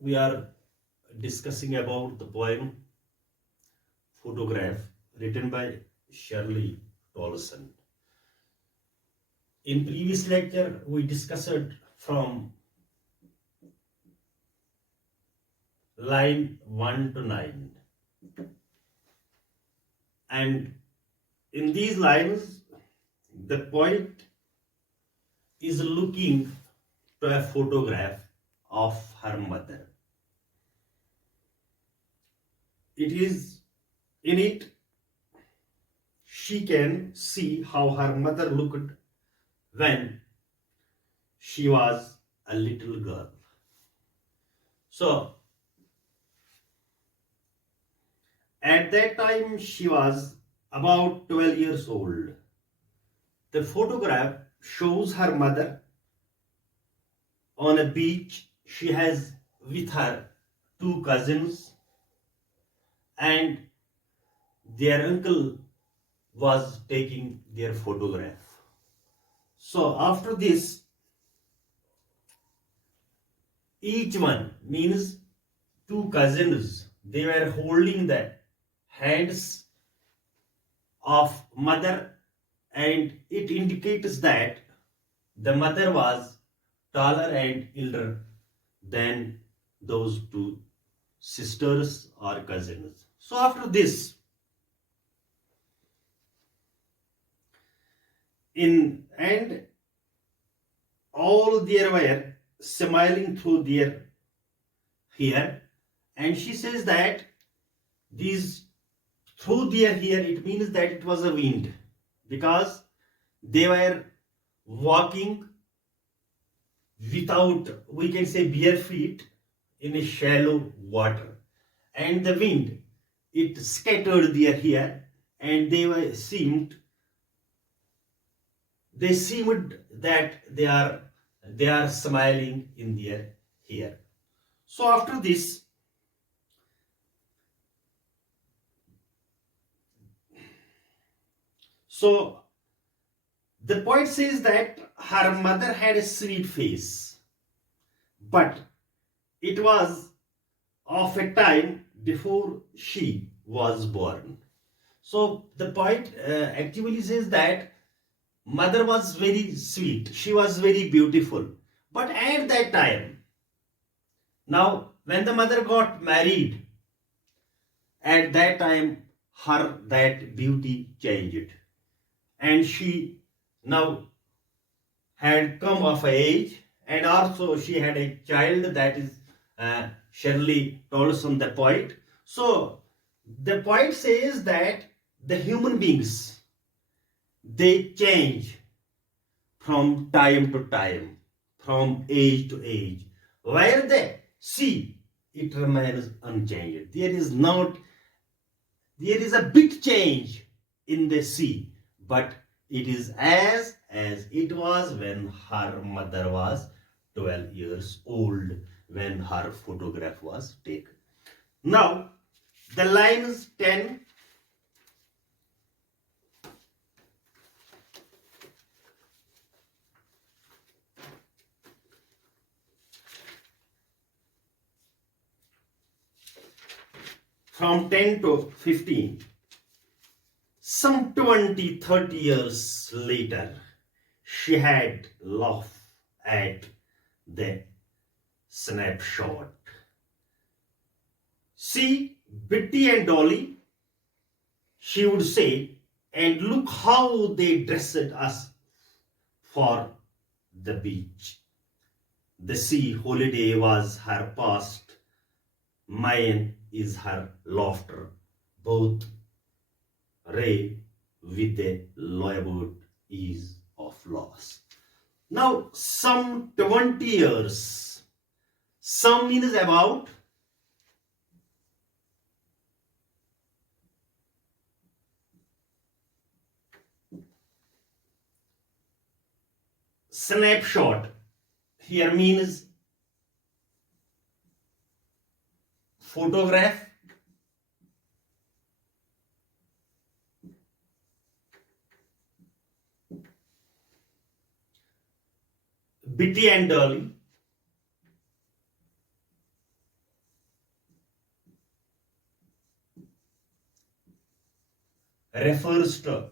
we are discussing about the poem Photograph written by Shirley Tolson. In previous lecture, we discussed from line 1 to 9. And in these lines, the poet is looking to a photograph of her mother. It is in it she can see how her mother looked when she was a little girl. So at that time she was about 12 years old. The photograph shows her mother on a beach. She has with her two cousins, and their uncle was taking their photograph. So after this, each one means two cousins, they were holding the hands of mother, and it indicates that the mother was taller and elder than those two sisters or cousins. So after this, in and all there were smiling through their hair, and she says that these through their hair, it means that it was a wind, because they were walking without, we can say, bare feet in a shallow water, and the wind, it scattered their hair, and they seemed that they are smiling in their hair. So after this, so the poet says that her mother had a sweet face, but it was of a time before she was born. So the poet actually says that mother was very sweet, she was very beautiful, but at that time, now when the mother got married, at that time her that beauty changed, and she now had come of age, and also she had a child, that is Shirley Tolson, the poet. So the poet says that the human beings, they change from time to time, from age to age, while the sea, it remains unchanged. There is a big change in the sea, but it is as it was when her mother was 12 years old, when her photograph was taken. Now the lines 10 from 10 to 15, some 20-30 years later, she had laughed at the snapshot. See, Bitty and Dolly, she would say, and look how they dressed us for the beach. The sea holiday was her past, mine is her laughter, both ray with the loyal ease of loss. Now, some 20 years, some means about, snapshot here means photograph, Bitty and Dolly, refers to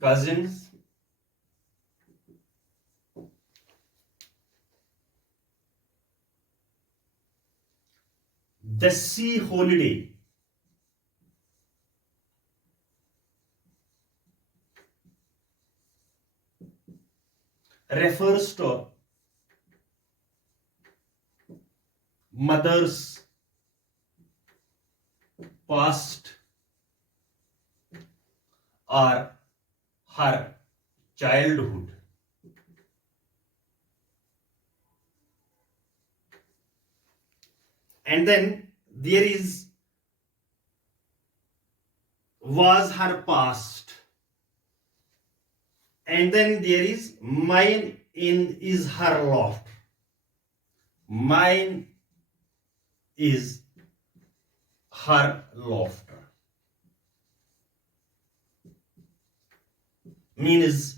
cousins, the sea holiday refers to mother's past or her childhood. And then there is was her past. And then there is mine in is her loft. Mine is her loft. Means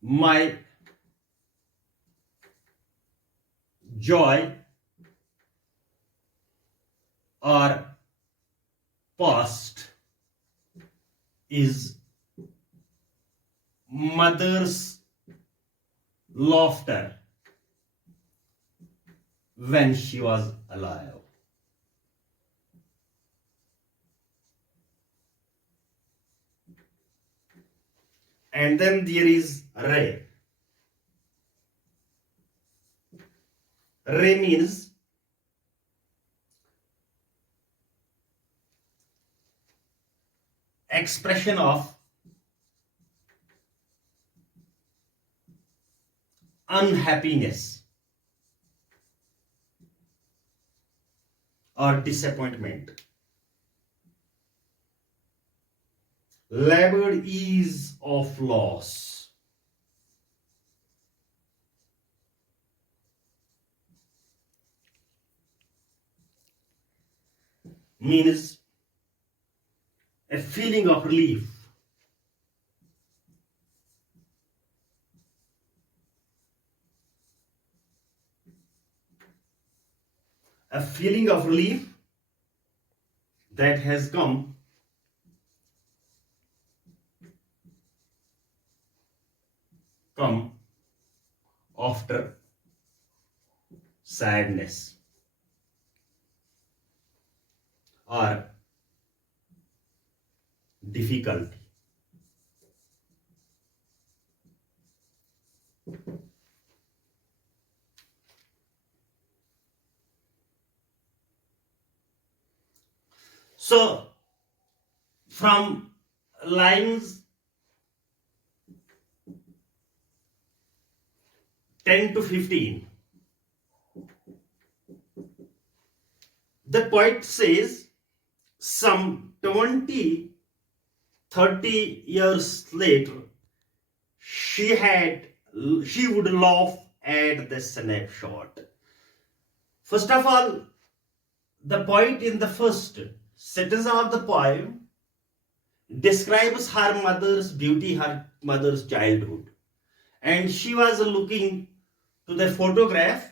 my joy or past is mother's laughter when she was alive. And then there is Ray. Ray means expression of unhappiness or disappointment. Labored ease of loss. Means a feeling of relief. A feeling of relief that has come after sadness or difficulty. So, from lines 10 to 15, the poet says some 20, 30 years later, she would laugh at the snapshot. First of all, the poet in the first sentence of the poem describes her mother's beauty, her mother's childhood. And she was looking to the photograph,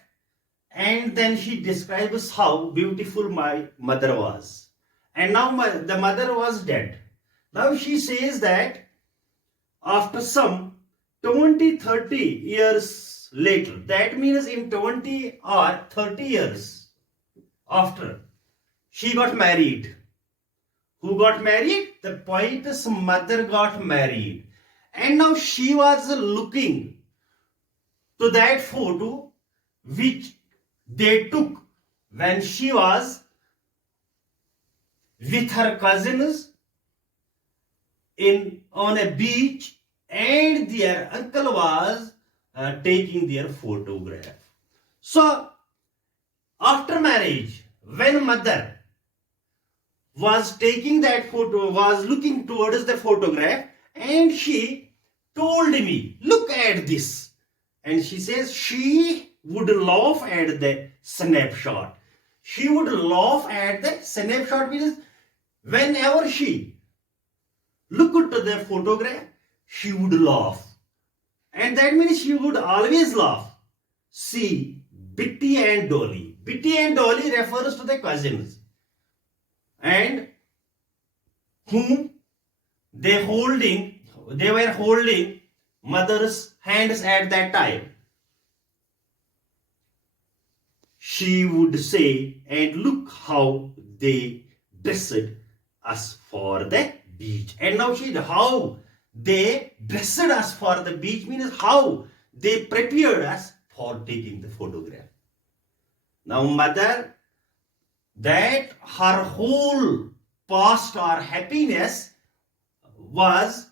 and then she describes how beautiful my mother was. And now the mother was dead. Now she says that after some 20, 30 years later, that means in 20 or 30 years after, she got married. Who got married? The poet's mother got married. And now she was looking to that photo which they took when she was with her cousins on a beach, and their uncle was taking their photograph. So after marriage, when mother was taking that photo, was looking towards the photograph, and she told me, look at this. And she says she would laugh at the snapshot. She would laugh at the snapshot because whenever she looked to the photograph, she would laugh. And that means she would always laugh. See, Bitty and Dolly. Bitty and Dolly refers to the cousins. and whom they were holding mother's hands at that time. She would say, and look how they dressed us for the beach. And now how they dressed us for the beach means how they prepared us for taking the photograph. Now mother, that her whole past or happiness was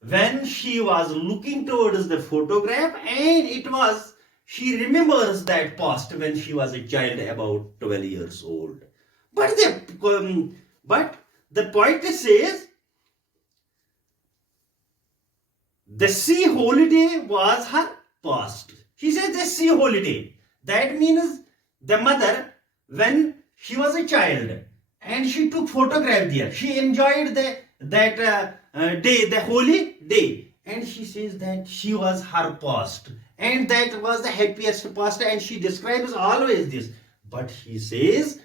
when she was looking towards the photograph, and it was, she remembers that past when she was a child about 12 years old. But the poet says the sea holiday was her past. She says the sea holiday. That means the mother, when she was a child and she took photograph there, she enjoyed that day, the holy day. And she says that she was her past. And that was the happiest past. And she describes always this. But she says,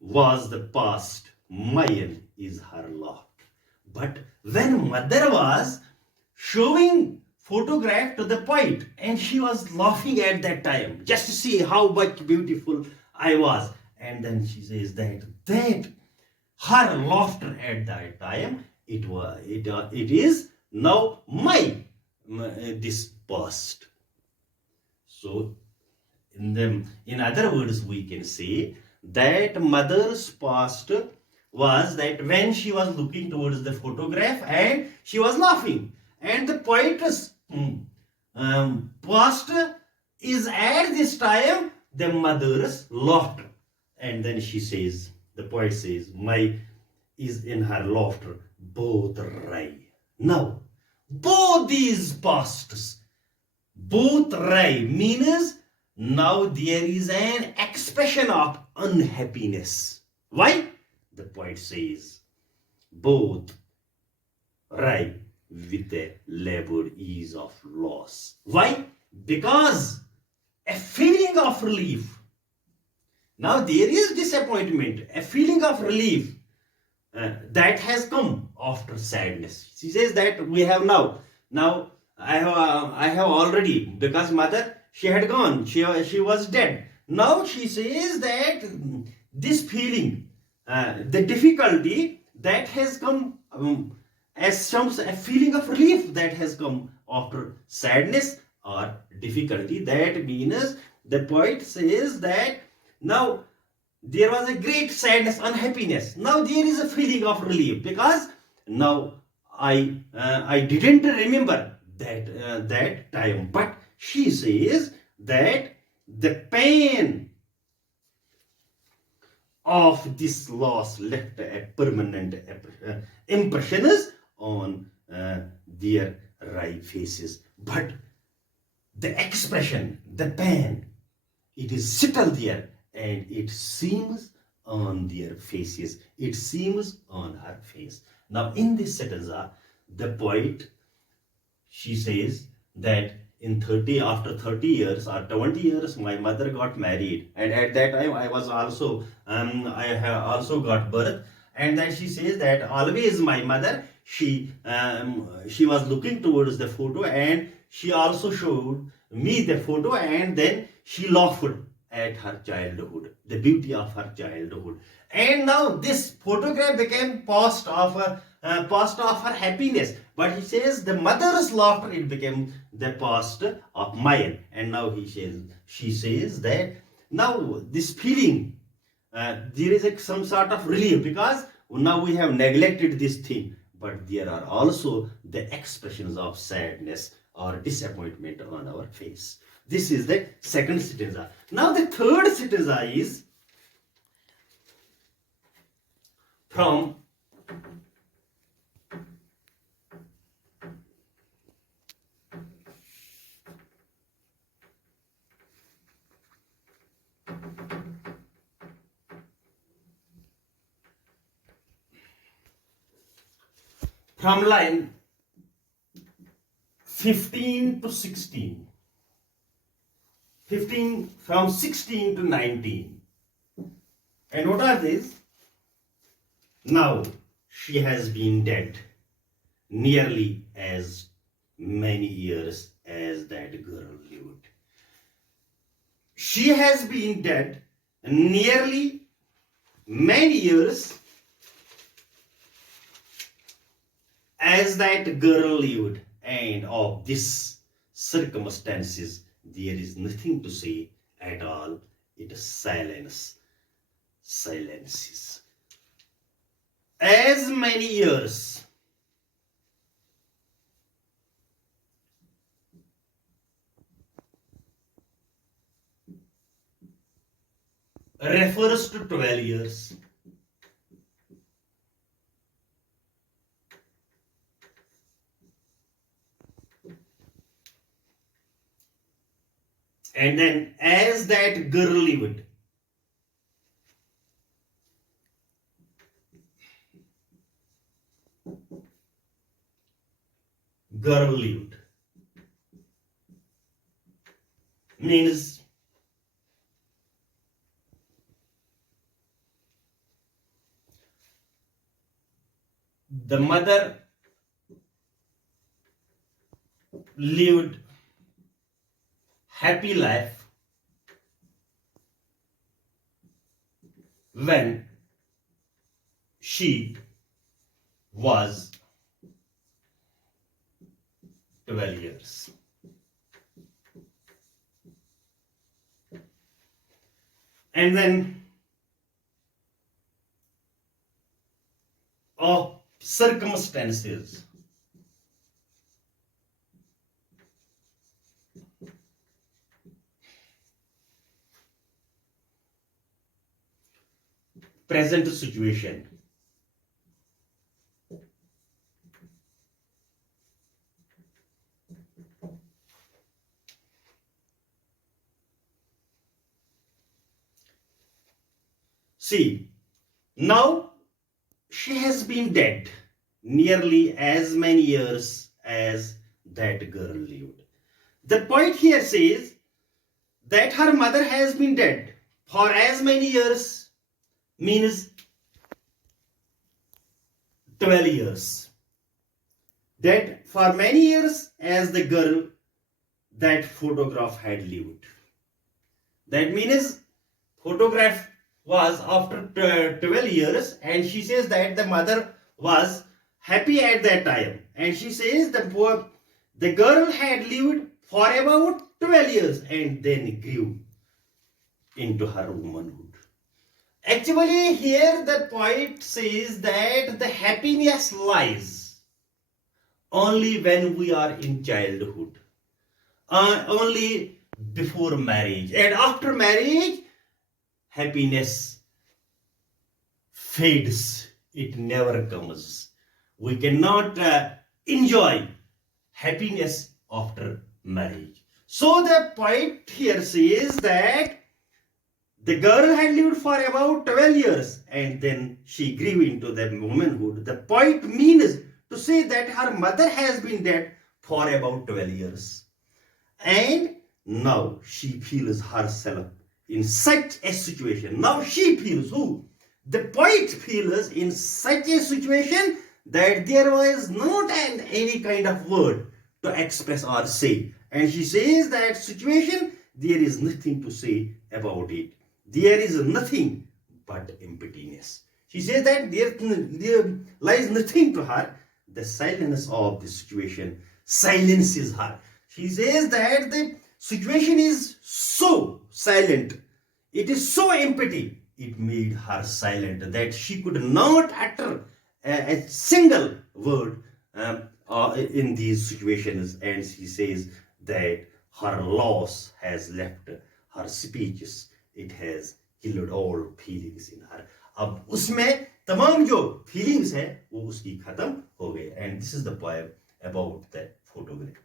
was the past, mine is her lot. But when mother was showing photograph to the poet, and she was laughing at that time, just to see how much beautiful I was. And then she says that her laughter at that time, it is now this past. So in other words, we can say that mother's past was that when she was looking towards the photograph and she was laughing, and the poet's past is at this time the mother's laughter. And then she says, the poet says, my is in her laughter both wry. Now, both these pasts, both wry means now there is an expression of unhappiness. Why? The poet says, both wry with a labored ease of loss. Why? Because a feeling of relief. Now there is disappointment, a feeling of relief that has come after sadness. She says that we have now I have already, because mother, she had gone, she was dead. Now she says that this feeling, the difficulty that has come as a feeling of relief that has come after sadness or difficulty. That means the poet says that now there was a great sadness, unhappiness. Now there is a feeling of relief, because now I didn't remember that time. But she says that the pain of this loss left a permanent impressions on their wry faces. But the expression, the pain, it is settled there, and it seems on their faces. It seems on her face. Now in this stanza, the poet, she says that after 30 years or 20 years, my mother got married, and at that time I was also I have also got birth. And then she says that always my mother, she was looking towards the photo, and she also showed me the photo, and then she laughed at her childhood, the beauty of her childhood. And now this photograph became past of her happiness. But he says the mother's laughter, it became the past of mine. And now she says that now this feeling, there is some sort of relief, because now we have neglected this thing. But there are also the expressions of sadness or disappointment on our face. This is the second stanza. Now the third stanza is from line 15 to 16. 15 from 16 to 19. And what are these? Now she has been dead nearly as many years as that girl lived. She has been dead nearly many years as that girl lived, and of this circumstances there is nothing to say at all. It is silences. As many years. Refers to 12 years. And then as that girl lived. Girl lived. Means the mother lived happy life when she was 12 years. And then of circumstances present situation. See, now she has been dead nearly as many years as that girl lived. The point here says that her mother has been dead for as many years, means 12 years. That for many years as the girl that photograph had lived. That means photograph was after 12 years, and she says that the mother was happy at that time, and she says the girl had lived for about 12 years and then grew into her womanhood. Actually, here the poet says that the happiness lies only when we are in childhood, only before marriage, and after marriage happiness fades, it never comes. We cannot enjoy happiness after marriage. So the poet here says that the girl had lived for about 12 years and then she grew into the womanhood. The poet means to say that her mother has been dead for about 12 years. And now she feels herself in such a situation. Now she feels, who? The poet feels in such a situation that there was not any kind of word to express or say. And she says that situation, there is nothing to say about it. There is nothing but emptiness. She says that there lies nothing to her. The silence of the situation silences her. She says that the situation is so silent, it is so empty, it made her silent, that she could not utter a single word in these situations. And she says that her loss has left her speeches, it has killed all feelings in her. अब उसमें तमाम जो feelings है वो उसकी खत्म हो गई. And this is the poem about the photograph.